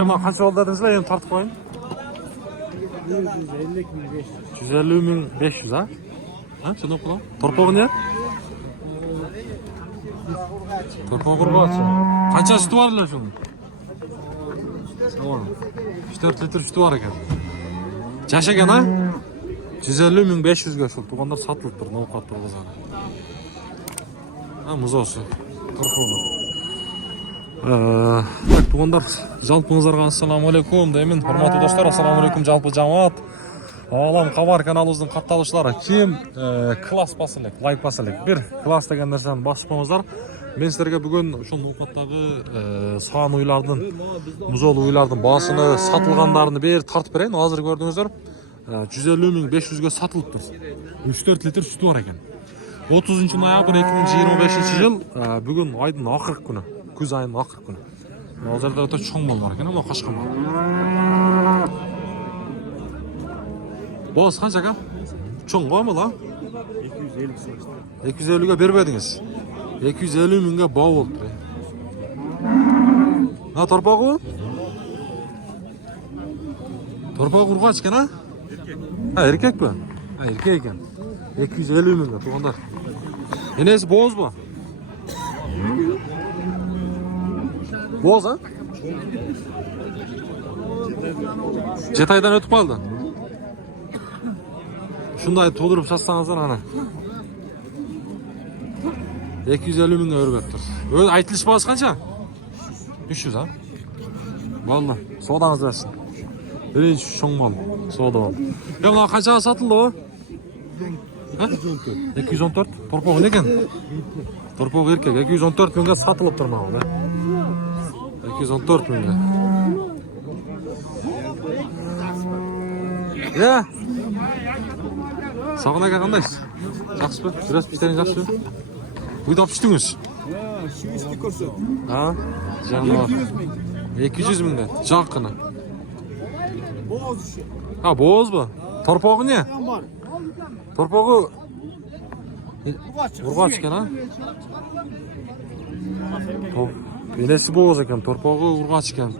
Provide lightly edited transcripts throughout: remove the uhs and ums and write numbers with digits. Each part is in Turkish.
Ama kaç oldu dediniz lan? Yeni tartıp koyun. 150.500 ha? Ha? Şunu oku lan. Torpağı ne? Torpağı kurbağa açı. Kaça sütü var lan şunun? 3-4 litre sütü var ekan. Yaşagan ha? 150.500 ga şu tuğanlar satılıp tur, noqat turg'izadi. Ha, muzosi. Torpağı. Так, туғандар, жалпыңыздарга ассаламу алейкум деймін. Құрметті достар, ассаламу алейкум жалпы жамаат. Алам хабар каналыбыздын катталуучулары ким класс басылык, лайк басылык. Бир класс деген нерсени басып коңуздар. Мен силерге бүгүн ошол ноқаттагы саан уйлардын, музол уйлардын баасыны сатылгандарын бери тартып берейин. Азыр көрдүңүздөр, 150.500 га сатылып тур. 3-4 литр сүтү бар экен. 30 ноябрь 2025 жыл, бүгүн айдын акыркы күнү. Күз айының ақыр күні. Ол жерде өте чоң мал бар екен, ama қашқа мал. Боз қанша ка? Чоң ғой мал, а? 250-ге бербедіңіз. 250.000-ге бау болды. Ha, torpaqı? Torpaqı urğaç ekan, ha? Ha, erkek mi? Ha, erkek ekan. 250.000-ga tuğanlar. Enesi boz mu? Boz ha? Jetaydan ötüp kaldı. Şunday to'ldirib satsanızlar ana. 250.000 euro berip tur. Öz aytilish bahası qancha? 300 ha? Vallahi, sodanız versin. Birinchi cho'ng mol, soda oldu. Ya buna qanchaga satıldı o? 214. Torpaq ne ekan? Torpaq erkek 214 mingga satılıp tur mana. 214 mingga. Ya. Sağın aka qandaysiz? Yaxshimi? Biraz ishlaring yaxshimi? Uyda pishdingiz? Ha, shu isti ko'rsat. Ha? Janvar. 200 mingga. Jaqini. Bo'z ishi. Ha, bo'z bu. Torpog'i ne? Torpog'i urg'och ekan, ha? Enesi bo'z ekan, torpog'i urg'och ekan.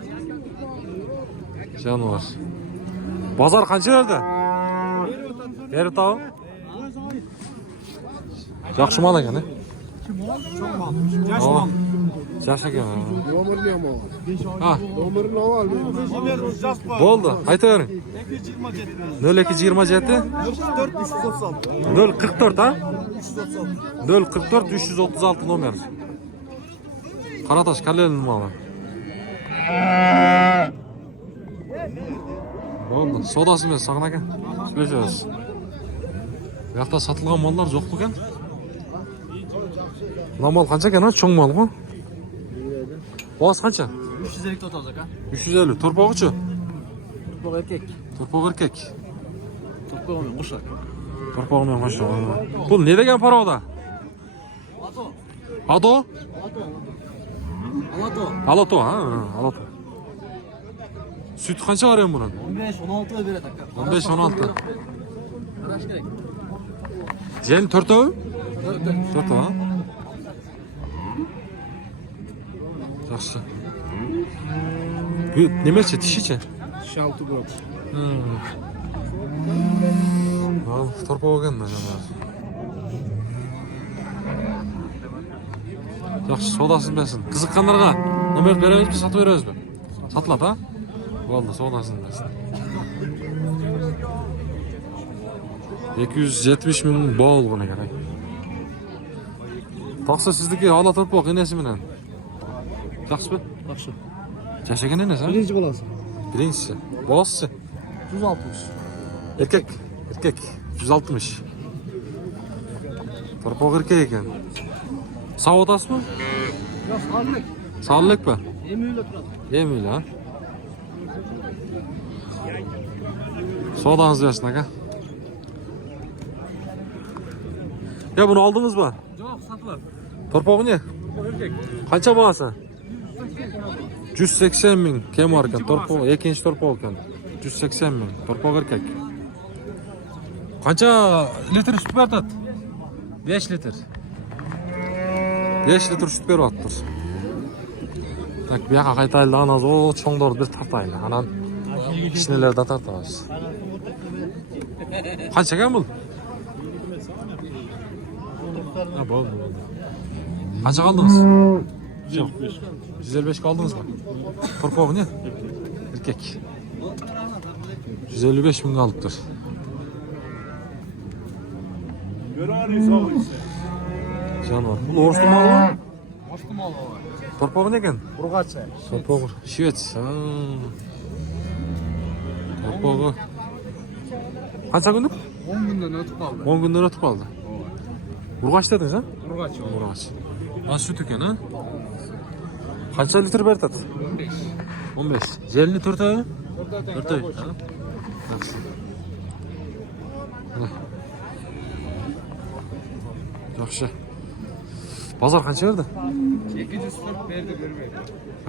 Janvar. Bozor qancha yerda? Berib tao. Yaxshi mol ekan, ha? Cho'ng mol. Yosh mol. Yosh ekan. Nomerini ham ol. Ha. Nomerini ol. Nomerini yozib. Bo'ldi, aytavering. 0227 044 ha? 044 336 nomer. Qaratash Kalelin moli. Bo'ldi, sodasi emas, Sog'in aka. Söyleyeceğiz. Bu yoqda satilgan mollar yo'q ekan. Bu mol qancha ekan? Cho'ng mol-ku. Boz qancha? 350 total aka. 350. Torpog'ichi? Torpaq erkek. Torpaq erkak. Torpaq olmayan qo'shaq. Torpaq olmayan qo'shaq. Bu ne degan paroda? Alato. Ado? Alato. Alato, ha? Alato. Süt qancha var ekan bunun? 15-16 ga beradi aka. 15-16. Qarash kerak. Jen 4-tov? 4-tov, ha? Yaxshi. Bu nimachi, tishichi? Shaltu bo'lib. Al, torpaq olganman jamoa. Yaxshi, sodasini bersin. Qiziqqanlarga nomer beramizmi, sotib beramizmi? Sotiladi, ha? Bo'ldi, sodasini bersin. 270 ming bol buna kerak. Taqsa sizniki ala torpaq enesi bilan. Yaxshimi? Yaxshi. Yashagan enesi, ha? Birinchi bolasi. Birinchisi. Bolasi? 160. Erkek. Erkek. 160. Torpaq erkek ekan. Sağ otasizmi? Yo'q, sog'lik. Sog'likmi? Emuyla turadi. Emuyla, ha? Sodangizni bersin aka. Ya bunu aldınız mı? Yo'q, satıladi. Torpog'i ne? Erkek. Qancha bahası? 180 ming kem var ekan. Torpog', ikinchi torpog' ekan. 180 ming. Torpog' erkak. Qancha litr süt beradi? 5 litr. 5 litr süt beryapti. Tak bu yoqqa qaytaylik, ana o cho'ngdorni bir tartaylik. Anan kishnelarda tartamiz. Qancha ekan bu? Ha, bo'ldi. Qancha qaldingiz? 155 qaldingizmi? Torpog'i ne? Erkek. 155 ming olibdir. Жануар. Bu oroslu malı mı? Boshqa mol bor. Torpog'i ne ekan? Urg'acha. Torpog'i Shvets. Torpog'i. Qancha kunlik? 10 kundan o'tib qoldi. 10 kundan o'tib qoldi. Urg'ach dedingiz, ha? Urg'acha. Urg'ach. Mana sut ekan, ha? Qancha litr beradi? 15. 15. Jelni 4 oy? 4 oy. Yaxshi. Bozor qancha berdi? 240 berdi, bermaydi.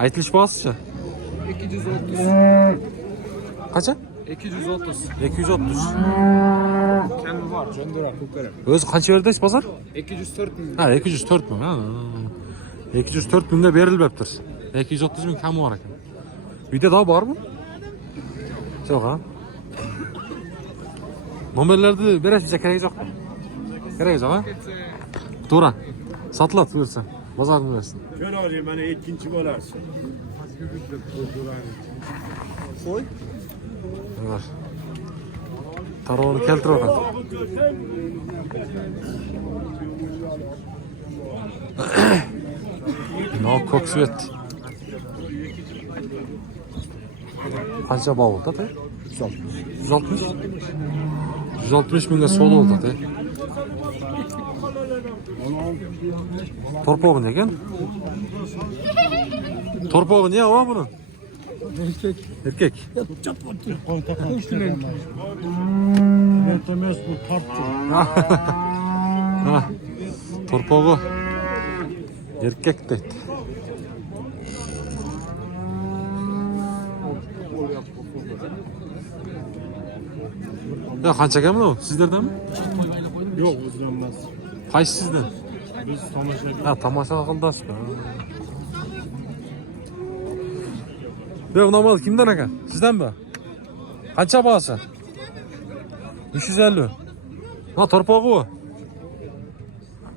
Aytilish bahosicha. 230. Qancha? 230. 230. Kendi var, Jondura, Kukara. O'zi qancha berdingiz bozor? 204 ming. Ha, 204 ming. Ha. 204 mingga berilibdir. 230 ming kam bor ekan. Uyda daha bormi? Yo'q, ha. Nomerlarni berasiz, kerak yo'q. Kerak yo'q, ha? To'g'ri. Sotiladi buyursa. Bozorni bersin. Şöyle alayım bana ikinci bolarsın. Qo'y. Var. Tarovni keltirib No, koksvet. Qancha bo'ldi, ta? 160. 160 mingga soli oldi, ta. Torpog'i ne ekan? Torpog'i ne ama bunun? Erkek. Erkek. Temez bu tartçı. Ha. Torpog'i erkek deydi. Ya qancha ekan bu? Sizlardanmi? Yok uzanmaz. Qaysi sizdan? Biz tamasha Ha, tomosha qildingizmi? Bu normal kimdan ekan? Sizdanmi? Qancha bahosi? 350. Ha, torpog'i bu.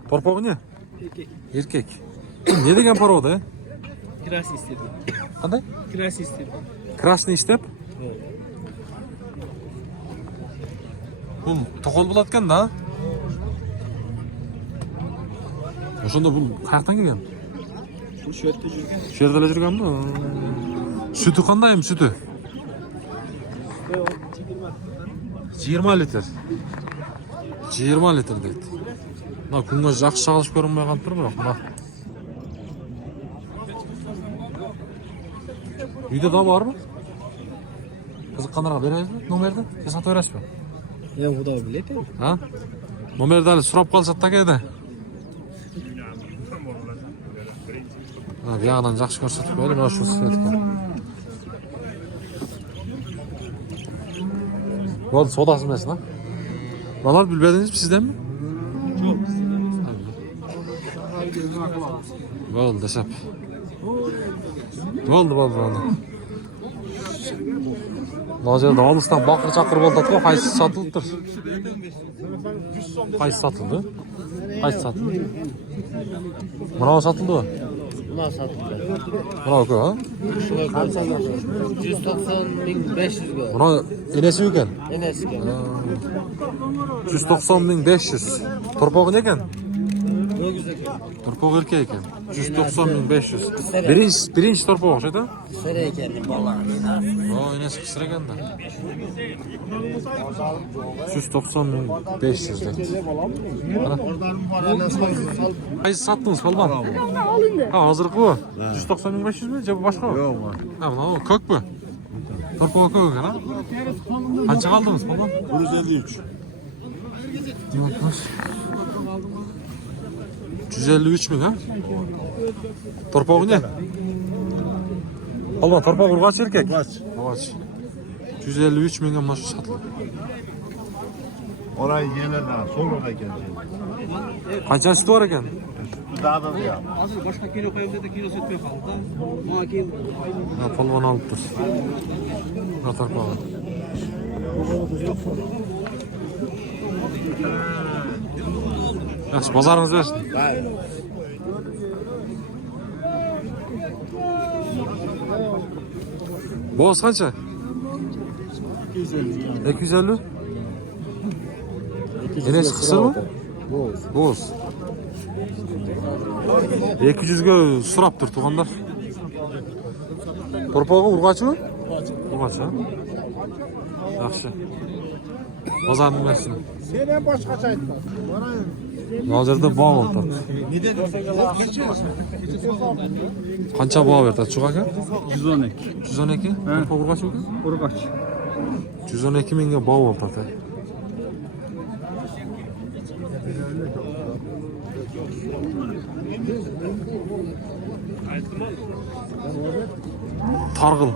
Torpog'i ne? Erkek. Erkek. Ne degan paroda? Kirasi istedi. Qanday? Kirasi istedi. Krasniy istep. Bu to'qol bo'layotganda. O'shanda bu qayoqdan kelgan? Bu shu yerda yurgan. Shu yerda yurganmi? Sütü qandaymi, sütü? 20 litr. 20 litr deydi. Mana kunga yaxshi chaqilish ko'rinmay qolibdir, biroq mana. Uyda da bormi? Qiziqqanlarga beraylikmi nomerni? Siz sotaverasizmi? Ya xudo biladi. Ha? Nomerni hali so'rab qolsa takayda. Ha, bu yoqdan yaxshi ko'rsatib qo'yaylik, mana shu svetga. Bo'ldi, sodasi emasmi? Bolalar bilmadingizmi sizdanmi? Yo'q. Bo'ldi, desep. Bo'ldi. Nojerda olisdan baqir chaqir bo'ldi-ku, qaysi sotilibdir? Qaysi sotildi? Qaysi sotildi? Mana sotildi. Bunlar satıldı. Mana-ku, ha? 190.500 ga. Mana enesi ekan. Enesiga. 190.500. Torpog'i ne ekan? Ögüz ekan. Torpog' erkek ekan. 190.500. Birinchi torpog' o'xshaydi. Sara ekan bola. O, enesi qisir ekanda. 190.500 deydi. Qaysi sattınız palban? Ha, hozirgi bu. 190.500 mi? Cevap başka mı? Yok mu? Ha, bu kök mü? Torpog' kök ekan, ha? Qancha qaldınız palban? 153. 153 ming, ha? Torpog'i ne? Palban, torpog' urg'ach erkek? Kaç? Urg'ach. 153 mingga mana shu sotiladi. Orayı gelirler. Sonra da gelecek. Qancha sütü var ekan? Daha da diyor. Azı başka kilo koyayım dedi, kilo sötmeye kaldı da. Bana kim? Ha, polvon alıp dur. Ha, torpağı. Yaxşı, bazarınız versin. Boğaz kaça? 250. Enes kısır mı? Boğaz. 200'ge surap dur tuğanlar. Torpağı urgaç mı? Urgaç ha. Yaxşı. Bazarını versin. Sen en başkaça aytma. Al жерде bağ oldu. Qancha bağ verdi? Chuq aka? 112. 112? Torpağı urgaç mı? Urgaç. 112 mingga bağ oldu ata. Targıl.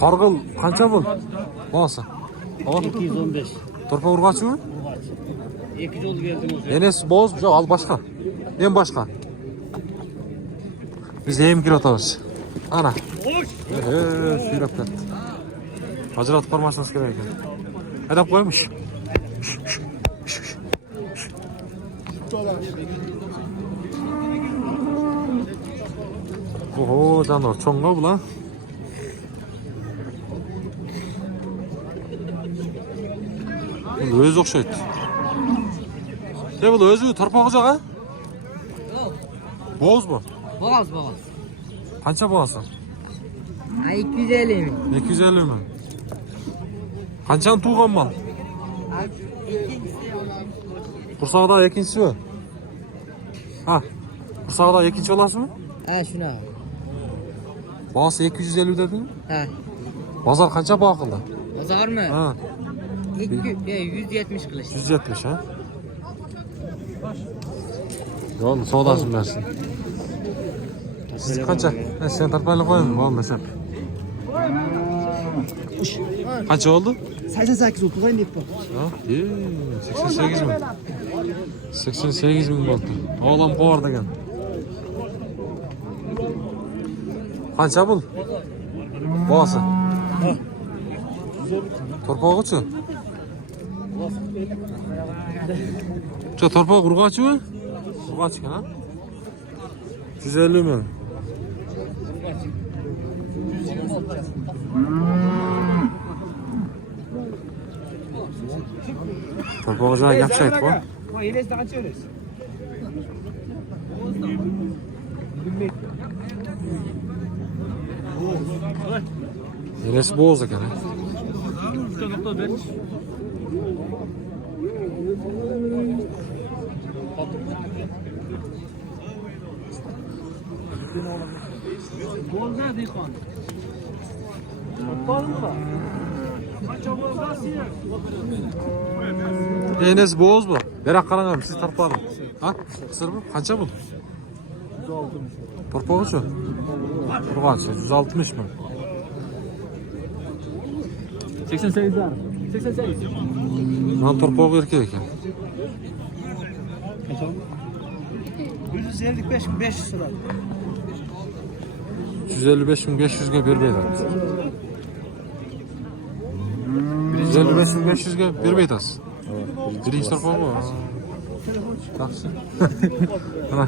Targıl qancha bu? Bağısı. 215. Torpağı urgaç mı? 2 yol geldim o zaman. Enes boz, yok al başka. En başka. Biz hem kilo atarız. Ana. Sürüp ketdi. Ajratib qo'ymasimiz kerak ekan. Haydab qo'ymish. Oho, janor, cho'ng'a bular. Bu o'zi o'xshaydi. Bu o'zi torpog'i yo'q, ha? Boz bu. Boğaz boğaz. Qancha bo'lsa? 250 mi? 250 mi? Qanchani tug'gan mal? Qursog'ida ikkinchisi mi? Ha. Qursog'ida ikkinchi olasizmi? Ha şuna. Bahsi 250 dedin. Ha. Bozor qancha baho qildi? Bozor mu? Ha, 170 kılıç. 170 ha. Yo'q, savdosini bersin. Siz qancha? Sen tarpayla qo'ying, bo'ldi, shap. Qancha oldu? 88 oldu lan dep. Ha, 88 mi? 88 ming bo'ldi. Oğlan qo'var degan. Qancha bul? Boğası. Torpog'ichi? Torpog' urg'ochmi? Urg'och ekan, ha? 150 ming. Torpog'i joyi gapshaydi bu. Elesde kaç öres? Enesi boğaz ekan, ha? Bolda dehqon. Enesi boğaz bu. Berak qarangam, siz tarpağın. Ha? Qisir bu? Qancha bu? 160. Torpog'ichi? Urg'ochi 160 ming. 88 var. 88. Lan torpog'i erkek ekan. 155 500 lira. 155 ming 500'ga bermaydi. 155 ming 500'ga bermaysiz. Birinchi torpog' bu. Yaxshi. Mana.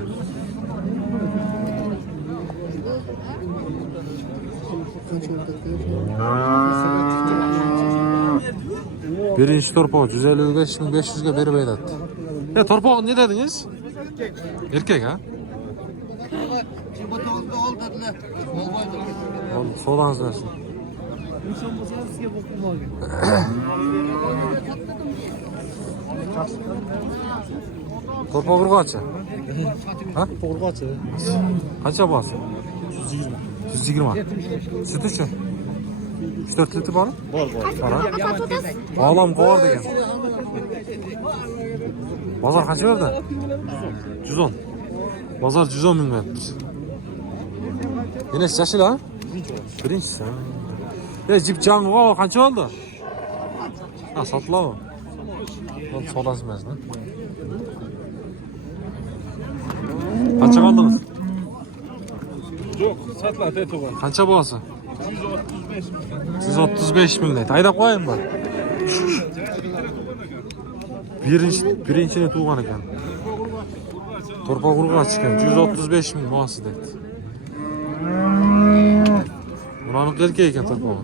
Birinchi torpog' 155 ming 500'ga bermaydi. Ya torpog' ne dediniz? Erkek ha? Savdangizni bersin. Torpog' urg'ochi. Ha? Urg'ochi. Qancha bo'lsa? 120. 120. Sütüçü. 3-4 litr var mı? Bor. Var ha? Ağlam kovar degan. Bozor qancha berdi? 110. Bozor 110 ming berdi. Enes yashil ha? Birinchisi. Jip jango qancha oldi? Ha, satılamı? Onu sodası emas, ne? Qancha qaldınız? Yok, satla Teto'dan. Qancha bo'lsa? 135 ming deydi. Haydab qo'yaymi ben? Birinchini tug'gan ekan. To'rpaqurg'a chiqqan 135 ming bo'lsa deydi. Bularning erkak ekan to'rpog'i.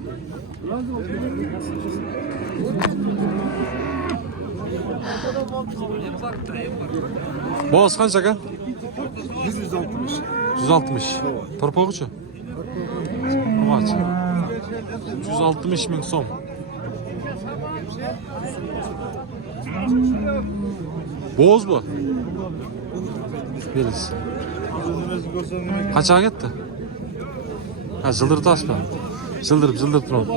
Boğaz qancha aka? 160. 160. To'rpog'ichi? Qancha? 160 ming so'm. Boğaz bu. Beliz. Qanchaga ketdi? Ha, jildirtasizmi? Jildirib turadi.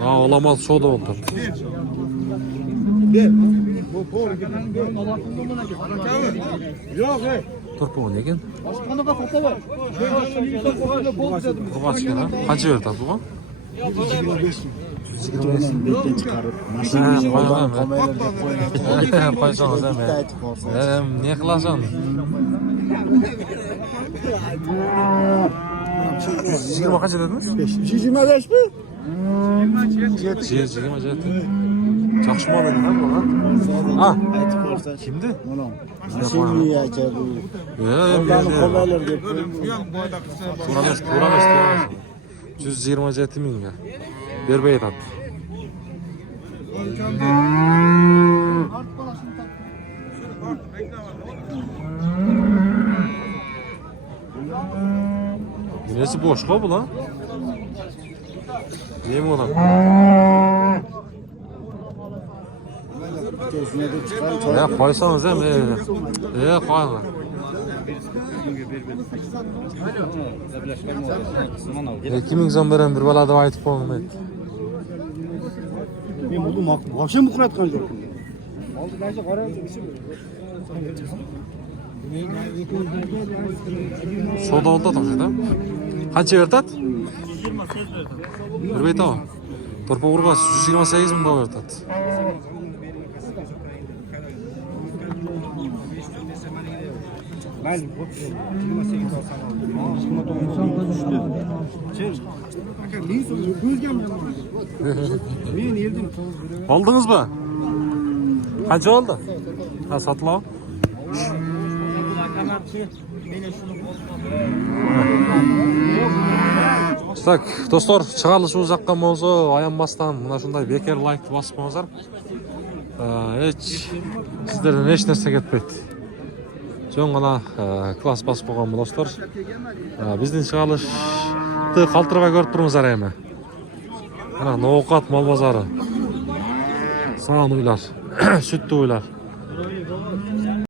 Ha, olamal soda oldu. Yok, hey. To'rpog'i lekin. Başkanıga sataver. Bu kaçken ha? Qancha berdi bu? 125 ming. Bekten çıkarıp Ha, maşını qo'yaman. kamerayla qo'yib Qo'ysangiz ham. aytib qolsangiz. Ne qilasan? 120 qancha dediniz? 125 mi? 127. Yaxshi mal ekan bu ha. Ha, Aytib qolsangiz. kimdi? Mana maşini yacha bu. Qo'ldan qo'llar deb To'ramas. 127 mingga. Berbay aytadi. Nesi boş mu bu lan? Yem olan. Kesine de çıkan Ya koysanız hem koyma. Kimin zam veren bir bala da aytıp olmaydı. Ben buldum akşam bu kuratkan yok. Soda oldu tam şeyden. Kaça vertat? Bir bey tamam. Torpa vurgaz 128 bin dolar vertat. Ben 28 olsam Aldınız mı? Kaça oldu? Ha, satma. Tak, dostlar, çıkarılışımız hakkında olsa ayanmasdan buna şunday bekar like basıp olsar. Hiç sizlerden hiç nerse ketmeydi. Жоңгана класс басып болған достар. Биздин чыгарылышты калтырбай көрүп турмуздар эми. Мына ноокат мал базары. Саан уйлар, сүттүү уйлар.